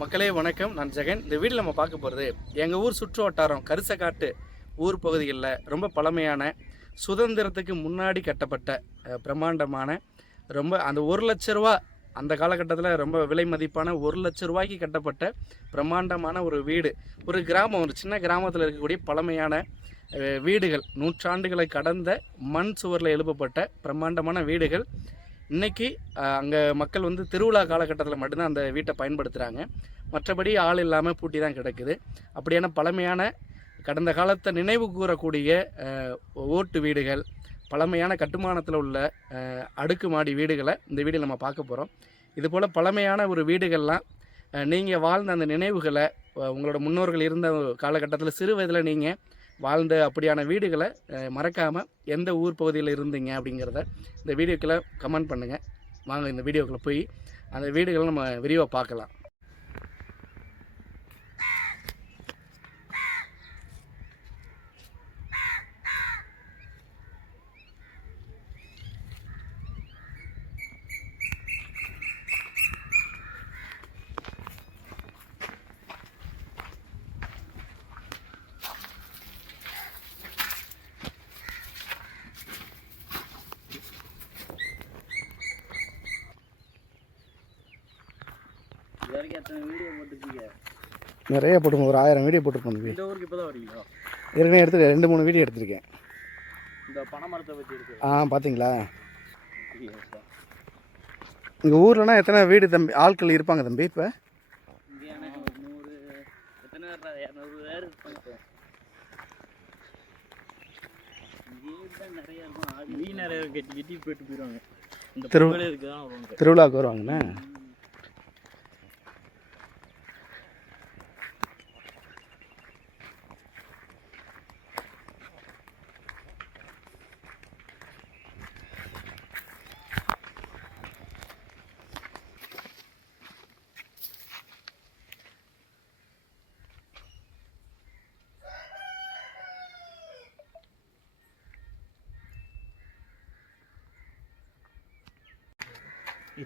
மக்களே வணக்கம். நான் ஜெகன். இந்த வீட்டில் நம்ம பார்க்க போகிறது எங்கள் ஊர் சுற்று வட்டாரம் கருசக்காட்டு ஊர் பகுதிகளில் ரொம்ப பழமையான சுதந்திரத்துக்கு முன்னாடி கட்டப்பட்ட பிரம்மாண்டமான ரொம்ப அந்த ஒரு லட்ச ரூபா அந்த காலகட்டத்தில் ரொம்ப விலை மதிப்பான ஒரு லட்ச ரூபாய்க்கு கட்டப்பட்ட பிரம்மாண்டமான ஒரு வீடு. ஒரு கிராமம் ஒரு சின்ன கிராமத்தில் இருக்கக்கூடிய பழமையான வீடுகள். நூற்றாண்டுகளை கடந்த மண் சுவரில் எழுப்பப்பட்ட பிரம்மாண்டமான வீடுகள். இன்னைக்கு அங்கே மக்கள் வந்து திருவிழா காலகட்டத்தில் மட்டும்தான் அந்த வீட்டை பயன்படுத்துகிறாங்க மற்றபடி ஆள் இல்லாமல் பூட்டி தான் கிடக்குது. அப்படியான பழமையான கடந்த காலத்தை நினைவு கூறக்கூடிய ஓட்டு வீடுகள் பழமையான கட்டுமானத்தில் உள்ள அடுக்குமாடி வீடுகளை இந்த வீடியோவில் நம்ம பார்க்க போகிறோம் இதுபோல் பழமையான ஒரு வீடுகள்லாம் நீங்கள் வாழ்ந்த அந்த நினைவுகளை உங்களோட முன்னோர்கள் இருந்த காலகட்டத்தில் சிறு வயதில் நீங்கள் வாழ்ந்த அப்படியான வீடுகளை மறக்காமல் எந்த ஊர் பகுதியில் இருந்தீங்க அப்படிங்கிறத இந்த வீடியோக்களை கமெண்ட் பண்ணுங்கள் வாங்க இந்த வீடியோக்குள்ளே போய் அந்த வீடுகளை நம்ம விரிவாக பார்க்கலாம். இது வரைக்கும் எத்தனை வீடியோ போட்டுருக்கீங்க? நிறைய போட்டு ஒரு ஆயிரம் வீடியோ போட்டிருப்போம் தம்பி. இந்த ஊருக்கு இப்போ தான் வரீங்களா? ஏற்கனவே எடுத்து ரெண்டு மூணு வீடியோ எடுத்திருக்கேன். இந்த பனை மரத்தை பற்றி இருக்கு. ஆ பார்த்தீங்களா இங்கே ஊர்லனா எத்தனை வீடு தம்பி ஆட்கள் இருப்பாங்க தம்பி இப்போ? இங்கே எனக்கு ஒரு நூறு எத்தனை பேர் இரநூறு பேர் இருப்பாங்க இப்போ இங்கேயே தான் நிறைய இருக்கும் ஆடி நிறைய கட்டி கட்டி போயிட்டு போயிடுவாங்க இந்த திரு- பொங்கலே இருக்குதான் வருவாங்க திருவிழாவுக்கு வருவாங்கண்ணே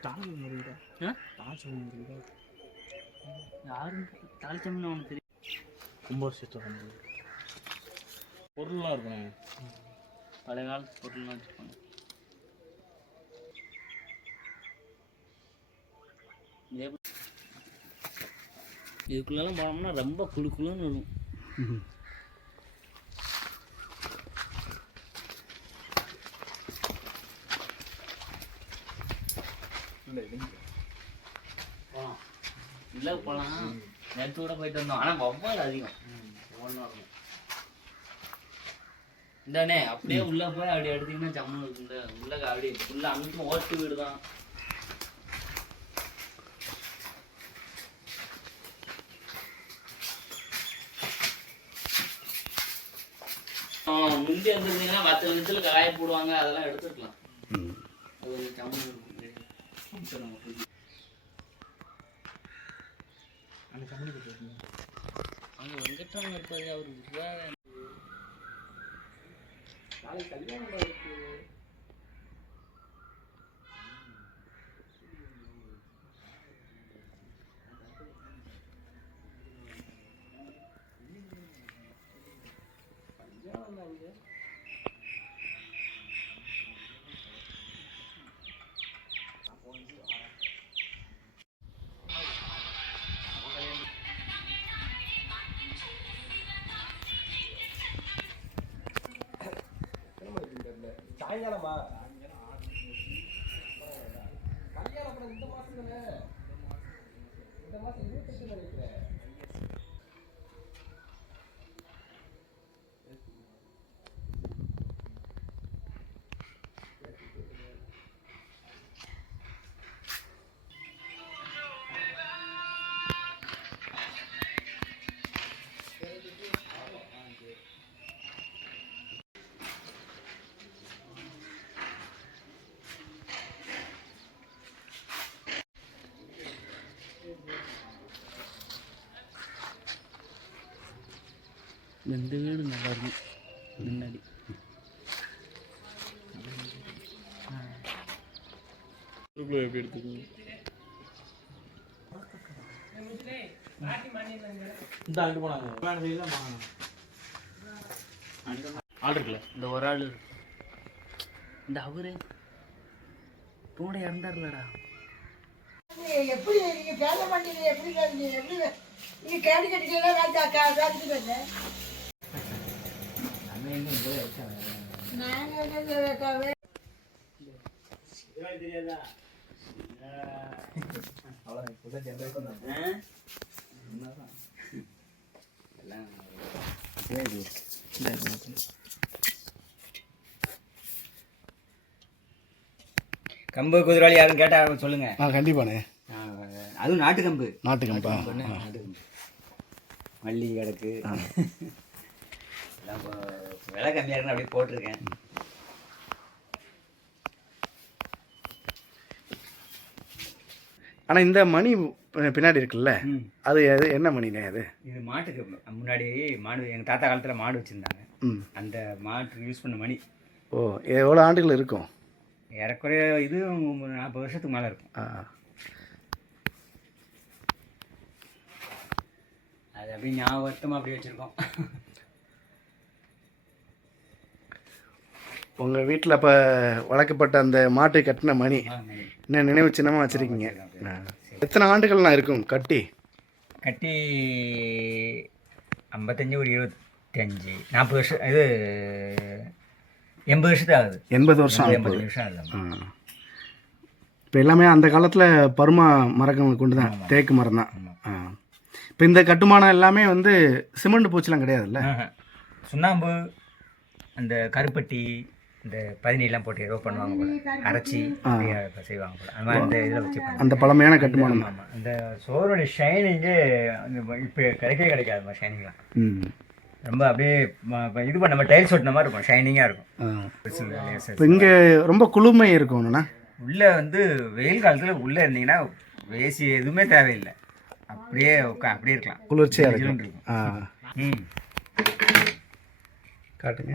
தாழ்ச்சி முருகா யாரும் தாழ்ச்சம்னு அவனுக்கு தெரியும். கும்பாபிஷேகத்தோட பொருள்லாம் இருக்கணும் பழைய காலத்து பொருள்லாம் வச்சுப்பாங்க இதுக்குள்ளெல்லாம் போனோம்னா ரொம்ப குளு குளுன்னு இருக்கும் போகலாம் இல்லை போகலாம் நேற்று கூட போயிட்டு வந்தோம். ஆனால் வவ்வால் அதிகம். இந்தானே அப்படியே உள்ள போய் அப்படி எடுத்தீங்கன்னா இருக்கு இந்த உள்ள அப்படியே உள்ள அங்கிட்டும் ஓட்டு வீடு தான். முந்தி வந்துருந்தீங்கன்னா மற்ற விதத்தில் காய போடுவாங்க. அதெல்லாம் எடுத்துக்கலாம். அது கொஞ்சம் ஜம்முன்னு இருக்கும் சரி, நம்ம போய் அங்க வெங்கட்ராமன் இருப்பாரு அவரு விடுறாரு நாளைக்கு கல்யாணம் இருக்கு. சாயங்காலமா கல்யாணம் இந்த மாசம் தானே? இந்த மாசம் இருபத்தெட்டு நினைக்கிறேன் இந்த வீடு நல்லா இருக்கும் முன்னாடி. எப்படி எடுத்துக்கோங்க? இந்த அங்கிட்டு போனாங்க. ஆள் இருக்குல்ல? இந்த ஒரு ஆள். இந்த அவரு பூனை இறந்தாருலடா எப்படி நீங்க பேச மாட்டீங்க எப்படி நீங்க எப்படி? நீங்க கம்பு குதிராளி யாரும் கேட்டா சொல்லுங்க. ஆ கண்டிப்பாண்ணே. அதுவும் நாட்டு கம்பு நாட்டுக்கம்பா பொண்ணு, நாட்டு கம்பு மல்லி கிடக்கு இப்போ விலை கம்மியாக இருக்குன்னு அப்படியே போட்டிருக்கேன். ஆனால் இந்த மணி பின்னாடி இருக்குல்ல. அது எது என்ன மணிண்ணே அது? இது மாட்டுக்கு முன்னாடி மாடு எங்கள் தாத்தா காலத்தில் மாடு வச்சுருந்தாங்க. அந்த மாட்டுக்கு யூஸ் பண்ண மணி. ஓ எவ்வளோ ஆண்டுகள் இருக்கும்? ஏறக்குறைய இது நாற்பது வருஷத்துக்கு மேலே இருக்கும். அது அப்படியே ஞாபகத்தமாக அப்படி வச்சுருக்கோம். உங்கள் வீட்டில் அப்போ வளர்க்கப்பட்ட அந்த மாட்டு கட்டின மணி. இன்னும் நினைவு சின்னமாக வச்சுருக்கீங்க. எத்தனை ஆண்டுகள்லாம் இருக்கும் கட்டி? கட்டி ஐம்பத்தஞ்சு ஒரு இருபத்தஞ்சு. நாற்பது வருஷம் இது எண்பது வருஷத்துக்கு ஆகுது. எண்பது வருஷம் எண்பது வருஷம் ஆகுது இப்போ எல்லாமே அந்த காலத்தில் பருமா மரங்கள் கொண்டு தான் தேக்கு மரம் தான் ஆ. இப்போ இந்த கட்டுமானம் எல்லாமே வந்து சிமெண்ட் பூச்சிலாம் கிடையாதுல்ல. சுண்ணாம்பு அந்த கருப்பட்டி இந்த பதினெல்லாம் போட்டு ஏதோ பண்ணுவாங்க போல. அரைச்சி செய்வாங்க போல. அந்த மாதிரி இந்த இதில் வச்சு அந்த பழமையான கட்டுமானம். ஆமாம் இந்த சோறுடைய ஷைனிங்கு இப்போ கிடைக்கவே கிடைக்காது ஷைனிங்லாம் ம். ரொம்ப அப்படியே இது பண்ண டைல்ஸ் ஒட்டின மாதிரி இருக்கும். ஷைனிங்காக இருக்கும். இப்போ இங்கே ரொம்ப குளுமை இருக்கும்ண்ணா உள்ளே வந்து வெயில் காலத்தில் உள்ளே இருந்தீங்கன்னா ஏசி எதுவுமே தேவையில்லை. அப்படியே உட்கா அப்படியே இருக்கலாம். குளிர்ச்சியாக இருக்கும். ம். காட்டுங்க.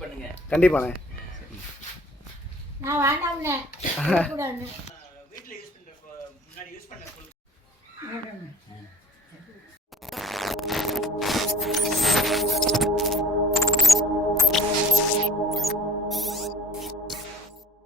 பண்ணுங்க கண்டிப்பாண்ணே. நான் வேண்டாம்னே கூடாது வீட்டில் யூஸ் பண்ணுற முன்னாடி யூஸ் பண்ண